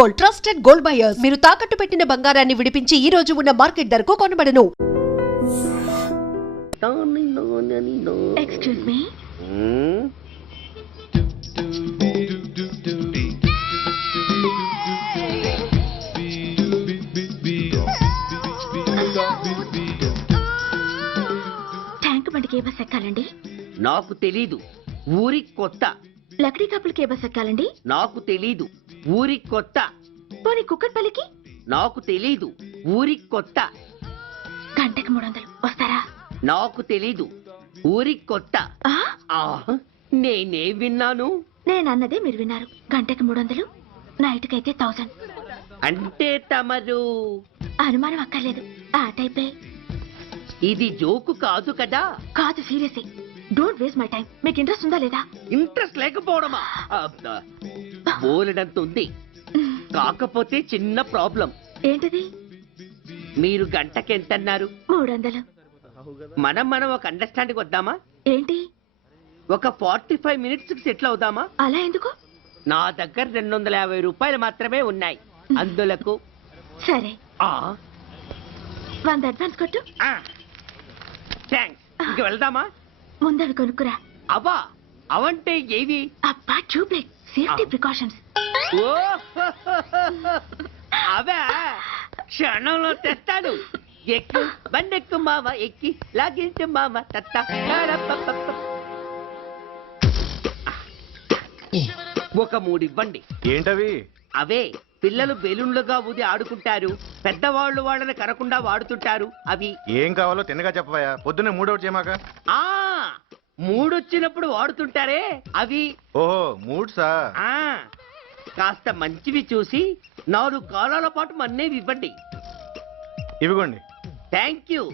Gold, trusted gold buyers. మీరు తాకట్టు పెట్టిన బంగారాన్ని విడిపించి ఈ రోజు ఉన్న మార్కెట్ ధరకు కొనబడను. Excuse me. ట్యాంక్ బండికి ఏ బస్ ఎక్కాలండి? నాకు తెలీదు, ఊరి కొత్త. లక్డీ కప్పులకి ఏ బస్ ఎక్కాలండి? నాకు తెలీదు, ఊరి కొత్త. పోనీ కుక్కట్పల్లికి? నాకు తెలీదు, ఊరి కొత్త. గంటకి 300 వస్తారా? నాకు తెలీదు, ఊరి కొత్త. ఆ? నేనే విన్నాను. నేనన్నదే మీరు విన్నారు. గంటకి 300, నైట్కి అయితే 1000. అంటే తమరు అనుమానం అక్కర్లేదు, ఆ టైపే. ఇది జోకు కాదు కదా? కాదు, serious. Don't waste my time. మీకు ఇంట్రెస్ట్ ఉందా లేదా? ఇంట్రెస్ట్ లేకపోవడమా? బోలెడంత ఉంది, కాకపోతే చిన్న ప్రాబ్లం. ఏంటిది? మీరు గంటకి ఎంతన్నారు? 300. మనం ఒక అండర్స్టాండింగ్ వద్దామా? ఏంటి? ఒక 45 మినిట్స్ కి సెటిల్ అవుదామా? అలా ఎందుకు? నా దగ్గర 250 రూపాయలు మాత్రమే ఉన్నాయి. అందులకు సరే, 100 అడ్వాన్స్ కొట్టు. థ్యాంక్స్. ఇంక వెళ్దామా? ముందవి కొనుక్కురా. అబ్బా, అవంటే ఏవి? అబ్బా, ట్యూబ్లైట్, సేఫ్టీ ప్రికాషన్స్. అవే క్షణంలో తెస్తాను. ఎక్కి బండెక్కు మావ, ఎక్కి లాగించు మావ. ఒక 3 ఇవ్వండి. ఏంటవి? అవే పిల్లలు బెలూన్లుగా ఊది ఆడుకుంటారు, పెద్దవాళ్ళు వాళ్ళని కరకుండా వాడుతుంటారు. అవి ఏం కావాలో తిన్నగా చెప్పవా. పొద్దున్నే 3 అవుట్ చేయమాక. 3 వచ్చినప్పుడు వాడుతుంటారే అవి. ఓహో, మూడ్సా? కాస్త మంచివి చూసి 4 కాలాల పాటు మన్నేవి ఇవ్వండి. ఇవ్వండి. Thank you.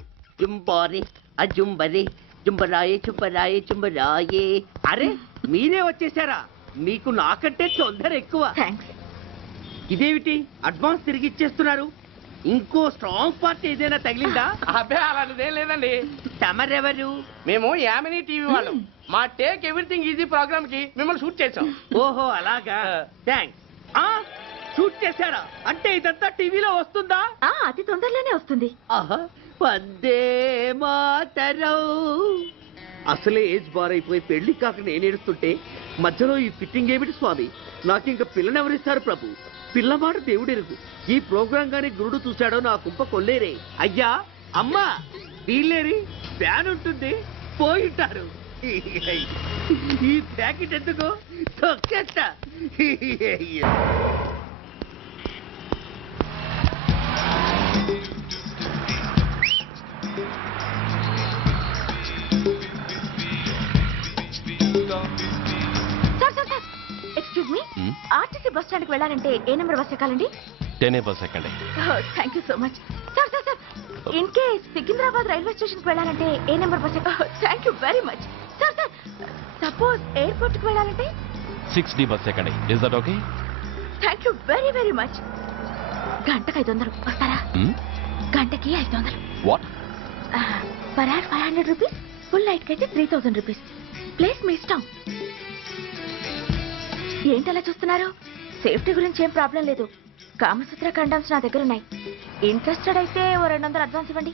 జుంబారి అజుంబరి జుంబరాయే చుంబరాయే చుంబరాయే. అరే, మీరే వచ్చేసారా? మీకు నాకంటే తొందర ఎక్కువ. థ్యాంక్స్. ఇదేమిటి అడ్వాన్స్ తిరిగి ఇచ్చేస్తున్నారు? ఇంకో స్ట్రాంగ్ పార్టీ ఏదైనా తగిలిందా? అబ్బే, అలాంటిదేం లేదండి. తమరెవరు? మేము యామినీ టీవీ వాళ్ళం. మా టేక్ ఎవ్రీథింగ్ ఈజీ ప్రోగ్రామ్ కి మిమ్మల్ని షూట్ చేసాం. ఓహో, అలాగా. థ్యాంక్స్. షూట్ చేశారా? అంటే ఇదంతా టీవీలో వస్తుందా? అతి తొందరలోనే వస్తుంది. వందే మాతరం. అసలే ఏజ్ బార్ అయిపోయి పెళ్లి కాక నేను ఏడుస్తుంటే మధ్యలో ఈ ఫిట్టింగ్ ఏమిటి స్వామి? నాకు ఇంకా పిల్లనెవరిస్తారు ప్రభు? పిల్లవాడు దేవుడెరుగు. ఈ ప్రోగ్రాం గాని గురుడు చూశాడో నా కుంప కొల్లేరే. అయ్యా, అమ్మా, వీళ్ళేరి ఫ్యాన్ ఉంటుంది, పోయింటారు. ఈ ప్యాకెట్ ఎందుకు తొక్కేస్తా. Excuse me, RTC bus stand కి వెళ్ళాలంటే ఏ నెంబర్ బస్ ఎక్కాలండి? 10 బస్ ఎక్కండి. Thank you so much. Sir sir sir, in case Secunderabad railway station కి వెళ్ళాలంటే ఏ నెంబర్ బస్ ఎక్కాలి? Thank you very much. Sir sir, suppose airport కి వెళ్ళాలంటే 6D బస్ ఎక్కండి. Is that okay? Thank you very very much. గంటకి 500 వస్తారా? గంటకి 500. What? Per hour 500 rupees. Full night కి అయితే 3000 రూపీస్. ప్లేస్ మీ ఇష్టం. ఏంటలా చూస్తున్నారు? సేఫ్టీ గురించి ఏం ప్రాబ్లం లేదు. కామసూత్ర కండమ్స్ నా దగ్గర ఉన్నాయి. ఇంట్రెస్టెడ్ అయితే ఓ 200 అడ్వాన్స్ ఇవ్వండి.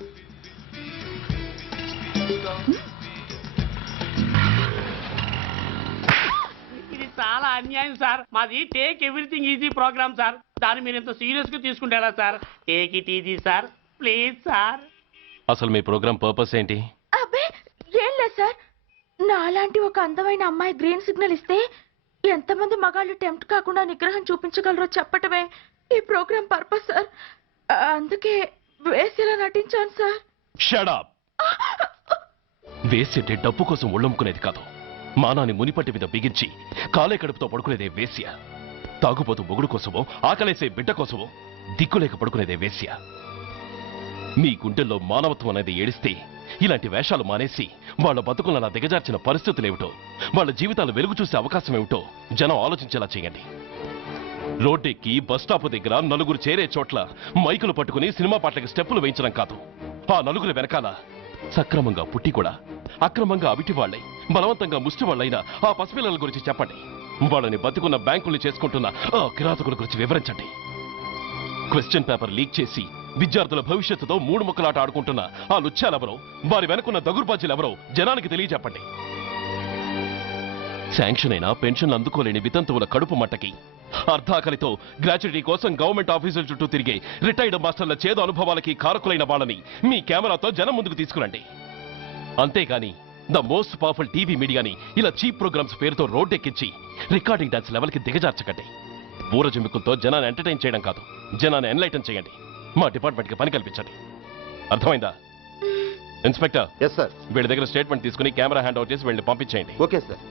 ఇది చాలా అన్యాయం సార్. మాది take everything easy program sir. దాన్ని మీరు ఇంత సీరియస్ గా తీసుకుంటారా sir? Take it easy sir, please sir. అసలు మీ ప్రోగ్రామ్ పర్పస్ ఏంటి? అబ్బే, ఏం లేదు సార్. నాలాంటి ఒక అందమైన అమ్మాయి గ్రీన్ సిగ్నల్ ఇస్తే ఎంతమంది మగాళ్ళు టెంప్ట్ కాకుండా నిగ్రహం చూపించగలరో చెప్పటమే ఈ ప్రోగ్రామ్ పర్పస్ సార్. అందుకే వేసేలా నటించాను సార్. Shut up. వేసేటే డబ్బు కోసం ఒళ్ళొమ్ముకునేది కాదు. మానాన్ని మునిపట్టి మీద బిగించి కాలే కడుపుతో పడుకునేదే వేశ్య. తాగుపోతూ మొగుడు కోసమో ఆకలేసే బిడ్డ కోసమో దిక్కులేక పడుకునేదే వేశ్య. మీ గుండెల్లో మానవత్వం అనేది ఏడిస్తే ఇలాంటి వేషాలు మానేసి వాళ్ళ బతుకులను అలా దిగజార్చిన పరిస్థితులేమిటో, వాళ్ళ జీవితాలు వెలుగు చూసే అవకాశం ఏమిటో జనం ఆలోచించేలా చేయండి. రోడ్డెక్కి బస్టాప్ దగ్గర నలుగురు చేరే చోట్ల మైకులు పట్టుకుని సినిమా పాటలకి స్టెప్పులు వేయించడం కాదు. ఆ నలుగురు వెనకాల సక్రమంగా పుట్టి కూడా అక్రమంగా అవిటి వాళ్ళై బలవంతంగా ముష్టి వాళ్ళైన ఆ పసిపిల్లల గురించి చెప్పండి. వాళ్ళని బతికున్న బ్యాంకుల్ని చేసుకుంటున్న ఆ కిరాతకుల గురించి వివరించండి. క్వశ్చన్ పేపర్ లీక్ చేసి విద్యార్థుల భవిష్యత్తుతో మూడు ముక్కలాట ఆడుకుంటున్న ఆ లుచ్చాలెవరో, వారి వెనుకున్న దగుర్బాజీలెవరో జనానికి తెలియజెప్పండి. శాంక్షన్ అయినా పెన్షన్లు అందుకోలేని వితంతువుల కడుపు మట్టకి, అర్ధాకలితో గ్రాట్యుటీ కోసం గవర్నమెంట్ ఆఫీసుల చుట్టూ తిరిగే రిటైర్డ్ మాస్టర్ల చేదు అనుభవాలకి కారకులైన వాళ్ళని మీ కెమెరాతో జనం ముందుకు తీసుకురండి. అంతేగాని ద మోస్ట్ పవర్ఫుల్ టీవీ మీడియాని ఇలా చీప్ ప్రోగ్రామ్స్ పేరుతో రోడ్డెక్కించి రికార్డింగ్ డాన్స్ లెవెల్కి దిగజార్చకండి. ఊరజుమ్మికులతో జనాన్ని ఎంటర్టైన్ చేయడం కాదు, జనాన్ని ఎన్లైటన్ చేయండి. మా డిపార్ట్మెంట్కి పని కల్పించండి. అర్థమైందా? Inspector, yes sir. వీళ్ళ దగ్గర స్టేట్మెంట్ తీసుకుని కెమెరా హ్యాండ్ అవుట్ చేసి వీళ్ళని పంపించేయండి. Okay sir.